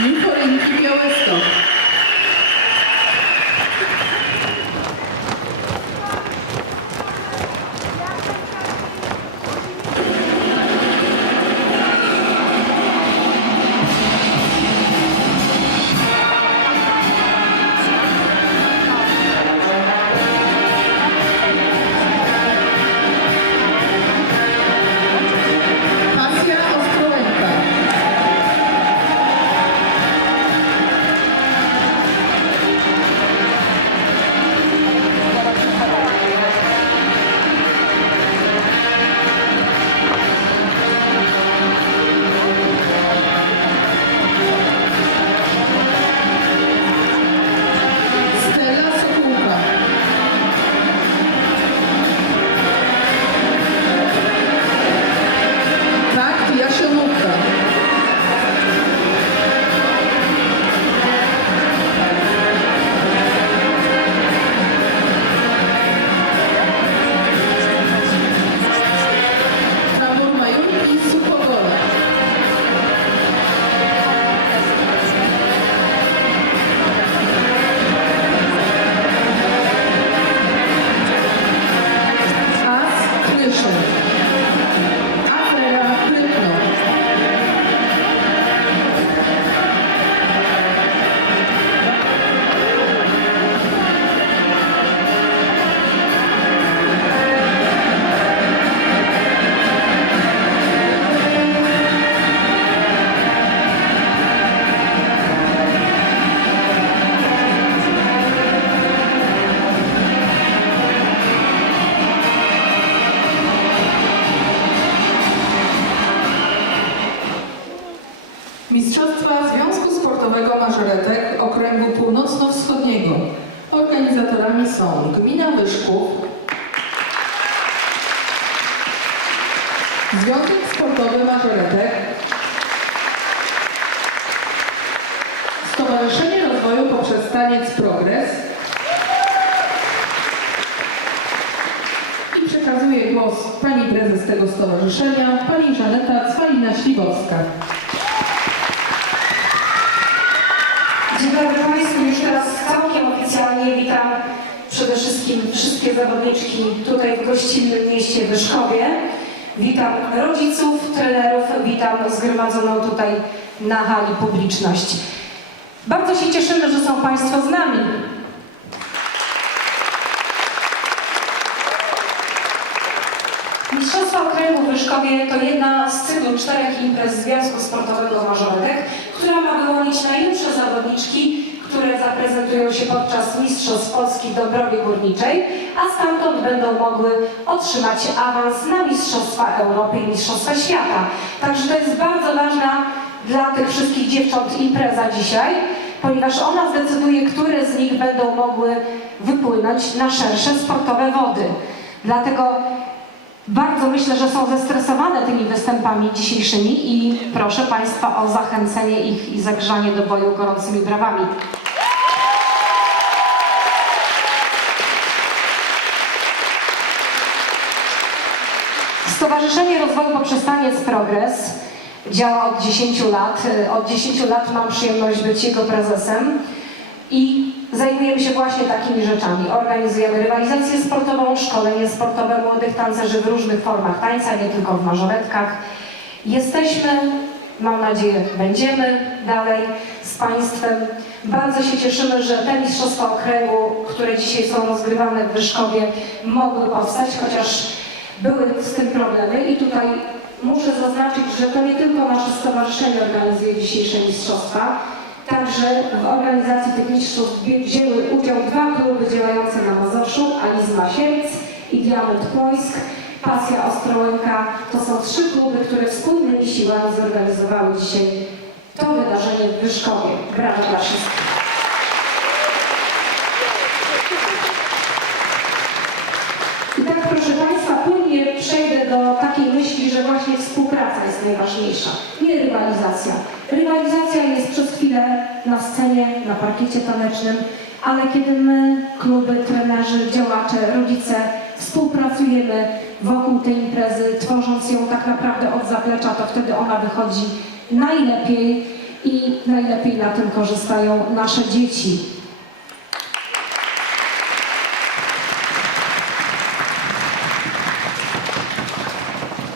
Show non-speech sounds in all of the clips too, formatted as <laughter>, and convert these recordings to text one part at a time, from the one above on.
Nunca me esto. Organizatorami są Gmina Wyszków, Związek Sportowy Mażoretek, Stowarzyszenie Rozwoju poprzez Taniec Progres i przekazuję głos Pani Prezes tego Stowarzyszenia, Pani Żaneta Cwalina-Śliwowska. Dzień dobry Państwu, już teraz całkiem oficjalnie witam przede wszystkim wszystkie zawodniczki tutaj w gościnnym mieście Wyszkowie. Witam rodziców, trenerów, witam zgromadzoną tutaj na hali publiczność. Bardzo się cieszymy, że są Państwo z nami. Mistrzostwa Okręgu w Wyszkowie to jedna z cyklu czterech imprez Związku Sportowego Mażoretek, która ma wyłonić najlepsze zawodniczki, które zaprezentują się podczas Mistrzostw Polski w Dąbrowie Górniczej, a stamtąd będą mogły otrzymać awans na Mistrzostwa Europy i Mistrzostwa Świata. Także to jest bardzo ważna dla tych wszystkich dziewcząt impreza dzisiaj, ponieważ ona zdecyduje, które z nich będą mogły wypłynąć na szersze sportowe wody. Dlatego bardzo myślę, że są zestresowane tymi występami dzisiejszymi i proszę Państwa o zachęcenie ich i zagrzanie do boju gorącymi brawami. Stowarzyszenie Rozwoju poprzez Taniec Progres działa od 10 lat. Od 10 lat mam przyjemność być jego prezesem i zajmujemy się właśnie takimi rzeczami. Organizujemy rywalizację sportową, szkolenie sportowe młodych tancerzy w różnych formach tańca, nie tylko w mażoretkach. Jesteśmy, mam nadzieję, będziemy dalej z Państwem. Bardzo się cieszymy, że te Mistrzostwa Okręgu, które dzisiaj są rozgrywane w Wyszkowie, mogły powstać, chociaż były z tym problemy i tutaj muszę zaznaczyć, że to nie tylko nasze stowarzyszenie organizuje dzisiejsze mistrzostwa, także w organizacji wzię- wzięły udział dwa kluby działające na Mazowszu, Alizma Sielc i Diamond Płońsk. Pasja Ostrołęka to są trzy kluby, które wspólnymi siłami zorganizowały dzisiaj to wydarzenie w Wyszkowie. Brawo dla wszystkich. I tak, proszę Państwa, płynnie przejdę do takiej myśli, że właśnie współpraca jest najważniejsza, nie rywalizacja. Rywalizacja jest przez chwilę na scenie, na parkiecie tanecznym, ale kiedy my, kluby, trenerzy, działacze, rodzice współpracujemy wokół tej imprezy, tworząc ją tak naprawdę od zaplecza, to wtedy ona wychodzi najlepiej i najlepiej na tym korzystają nasze dzieci.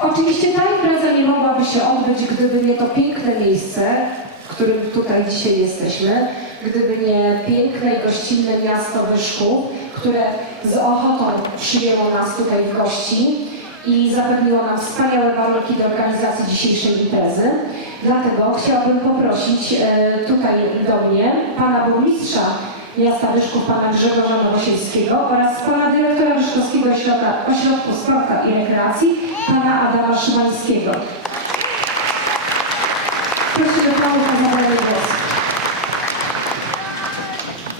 Oczywiście ta impreza nie mogłaby się odbyć, gdyby nie to piękne miejsce, którym tutaj dzisiaj jesteśmy, gdyby nie piękne i gościnne miasto Wyszków, które z ochotą przyjęło nas tutaj w gości i zapewniło nam wspaniałe warunki do organizacji dzisiejszej imprezy. Dlatego chciałabym poprosić e, tutaj do mnie pana burmistrza miasta Wyszków, pana Grzegorza Nowosielskiego oraz pana dyrektora Wyszkowskiego Ośrodka, Ośrodku Sportu i Rekreacji, pana Adama Szymańskiego.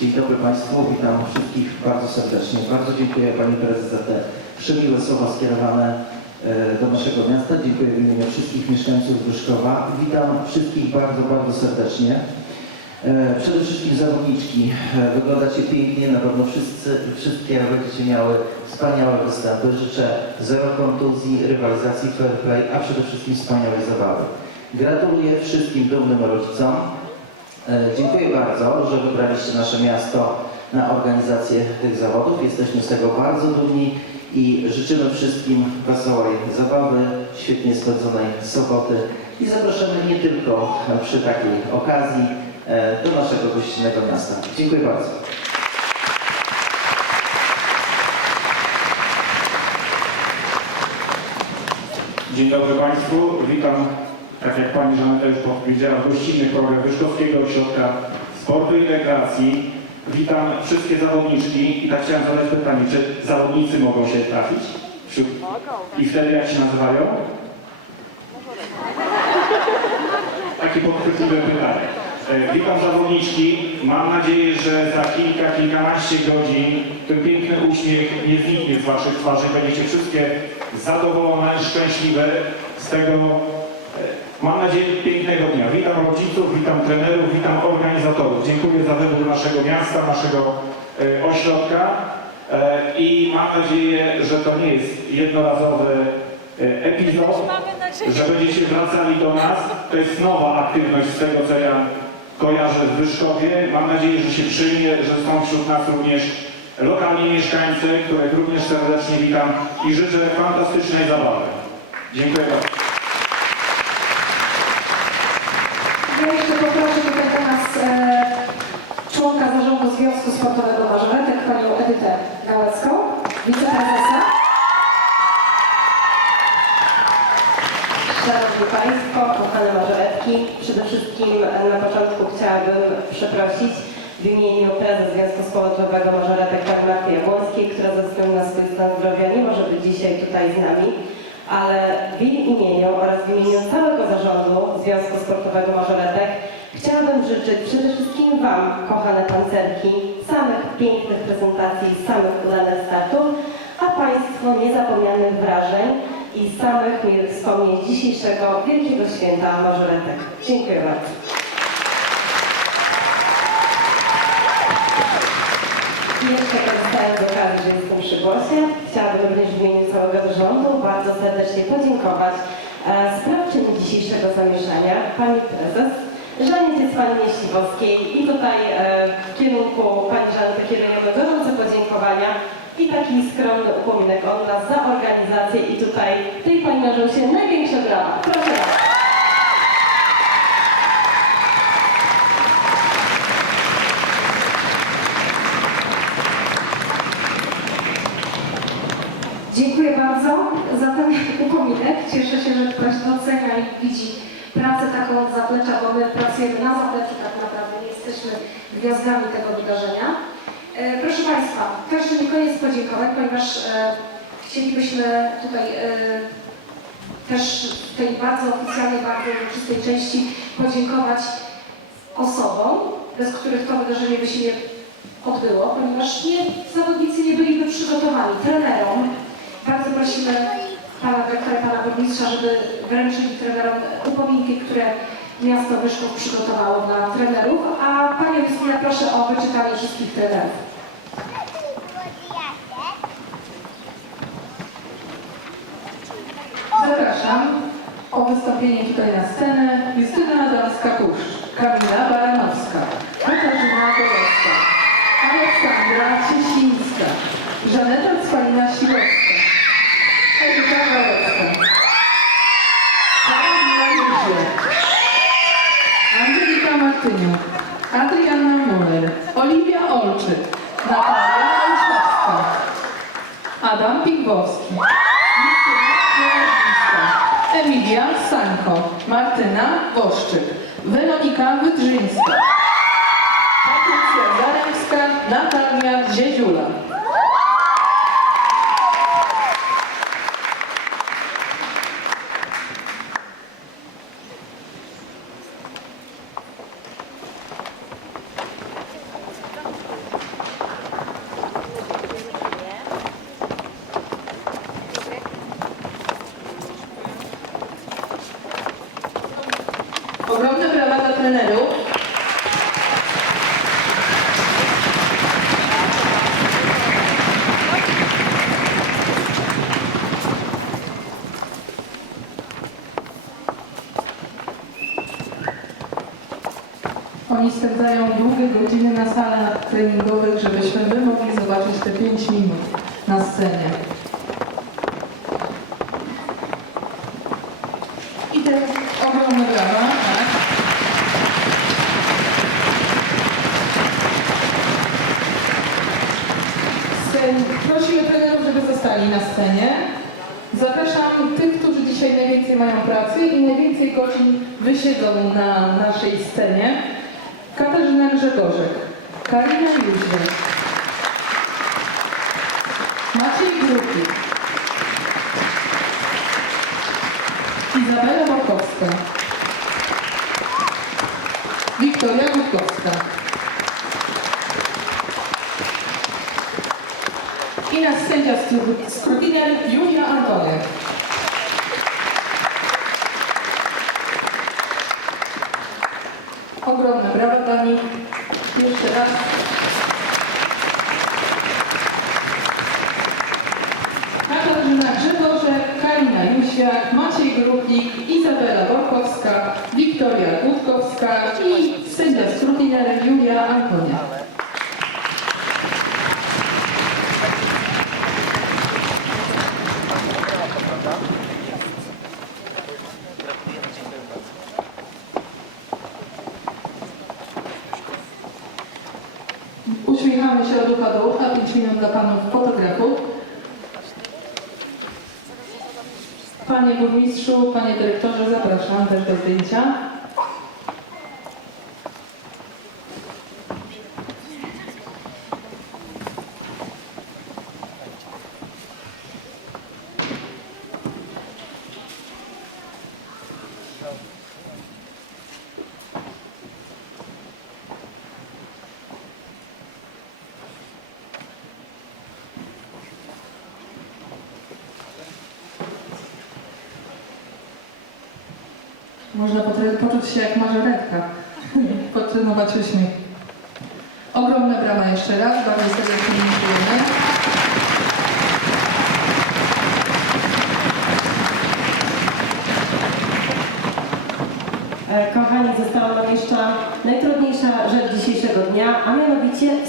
Dzień dobry Państwu, witam wszystkich bardzo serdecznie. Bardzo dziękuję Pani Prezes za te przemiłe słowa skierowane e, do naszego miasta. Dziękuję w imieniu wszystkich mieszkańców Wyszkowa. Witam wszystkich bardzo, bardzo serdecznie. E, Przede wszystkim zawodniczki. E, Wyglądacie pięknie, na pewno wszyscy, wszystkie będziecie miały wspaniałe występy. Życzę zero kontuzji, rywalizacji fair play, a przede wszystkim wspaniałej zabawy. Gratuluję wszystkim dumnym rodzicom. E, Dziękuję bardzo, że wybraliście nasze miasto na organizację tych zawodów. Jesteśmy z tego bardzo dumni i życzymy wszystkim wesołej zabawy, świetnie spędzonej soboty i zapraszamy nie tylko przy takiej okazji e, do naszego gościnnego miasta. Dziękuję bardzo. Dzień dobry Państwu. Witam, tak jak Pani Żaneta już powiedziała, w gościnnych programach Wyszkowskiego Ośrodka Sportu i Rekreacji. Witam wszystkie zawodniczki i tak chciałem zadać pytanie, czy zawodnicy mogą się trafić? Wśród... I wtedy jak się nazywają? Takie podchwytliwe pytanie. E, Witam zawodniczki. Mam nadzieję, że za kilka, kilkanaście godzin ten piękny uśmiech nie zniknie z Waszych twarzy. Będziecie wszystkie zadowolone, szczęśliwe z tego, mam nadzieję, pięknego dnia. Witam rodziców, witam trenerów, witam organizatorów. Dziękuję za wybór naszego miasta, naszego e, ośrodka e, i mam nadzieję, że to nie jest jednorazowy e, epizod, że będziecie wracali do nas. To jest nowa aktywność z tego, co ja kojarzę w Wyszkowie. Mam nadzieję, że się przyjmie, że są wśród nas również lokalni mieszkańcy, których również serdecznie witam i życzę fantastycznej zabawy. Dziękuję bardzo. Ja jeszcze poproszę tutaj do nas e, członka zarządu Związku Sportowego Marzoletek, panią Edytę Gałecką, wiceprezesa. Szanowni Państwo, kochane marzoletki, przede wszystkim na początku chciałabym przeprosić w imieniu prezes Związku Społecznego Marzoletek Dagmarty Jabłońskiej, która ze względu na swój stan zdrowia nie może być dzisiaj tutaj z nami, ale w jej imieniu oraz w imieniu całego zarządu Związku Sportowego Marzoletek chciałabym życzyć przede wszystkim Wam, kochane tancerki, samych pięknych prezentacji, samych udanych startów, a Państwo niezapomnianych wrażeń i samych miłych wspomnień dzisiejszego Wielkiego Święta Marzoletek. Dziękuję bardzo. Jeszcze korzystając z okazji, że jestem przy głosie, chciałabym również w imieniu całego zarządu bardzo serdecznie podziękować sprawczyni dzisiejszego zamieszania, pani prezes, Żanie Dziecwani Nieśliwowskiej i tutaj e, w kierunku pani Żanety kierujemy gorące podziękowania i taki skromny upominek od nas za organizację i tutaj tej pani należą się największe brawa. Proszę bardzo. Dziękuję bardzo za ten upominek. Cieszę się, że ktoś docenia i widzi pracę taką od zaplecza, bo my pracujemy na zapleczu tak naprawdę, nie jesteśmy gwiazdami tego wydarzenia. E, proszę Państwa, to jeszcze nie koniec podziękowań, ponieważ e, chcielibyśmy tutaj e, też w tej bardzo oficjalnej, bardzo uroczystej części podziękować osobom, bez których to wydarzenie by się nie odbyło, ponieważ nie, zawodnicy nie byliby przygotowani. Trenerom bardzo prosimy pana dyrektora i pana burmistrza, żeby wręczyli trenerom upominki, które miasto Wyszków przygotowało dla trenerów, a panią Justyna proszę o wyczytanie wszystkich trenerów. Zapraszam o wystąpienie tutaj na scenę Justyna Adamska-Kusz, Kamila Baranowska, Katarzyna Borowska, Aleksandra Ciesińska, Żaneta Martyniuk, Adrianna Muller, Oliwia Olczyk, Natalia Olszewska, Adam Jawornicka, Emilia Sanko, Martyna Woszczyk, Weronika Wydrzyńska, Patrycja Zaremska, Natalia Dziedziula. Ogromne brawa dla trenerów. Oni spędzają długie godziny na salach treningowych, żebyśmy my mogli zobaczyć te 5 minut na scenie. I te ogromne brawa, tak. Prosimy trenerów, żeby zostali na scenie. Zapraszam tych, którzy dzisiaj najwięcej mają pracy i najwięcej godzin wysiedzą na naszej scenie. Katarzyna Grzegorzek, Karina Jóźwiak, Maciej Grupik, Izabela Borkowska, Wiktoria Gutkowska i nasz sędzia skru- skrutinier Julia Antoniak. Ogromne brawa Pani. Jeszcze raz. Katarzyna Grzegorzek, Jóźwiak, Maciej Grupnik, Izabela Borkowska, Wiktoria Gutkowska i sędzia skrutiner Julia Antonia. Uśmiechamy się od ucha do ucha, 5 minut dla panów fotografów. Panie burmistrzu, panie dyrektorze, zapraszam też do zdjęcia. Można poczuć się jak marzonetka, <laughs> podtrenować uśmiech. Ogromne brawa jeszcze raz, bardzo serdecznie dziękujemy. E, Kochani, została nam jeszcze najtrudniejsza rzecz dzisiejszego dnia, a mianowicie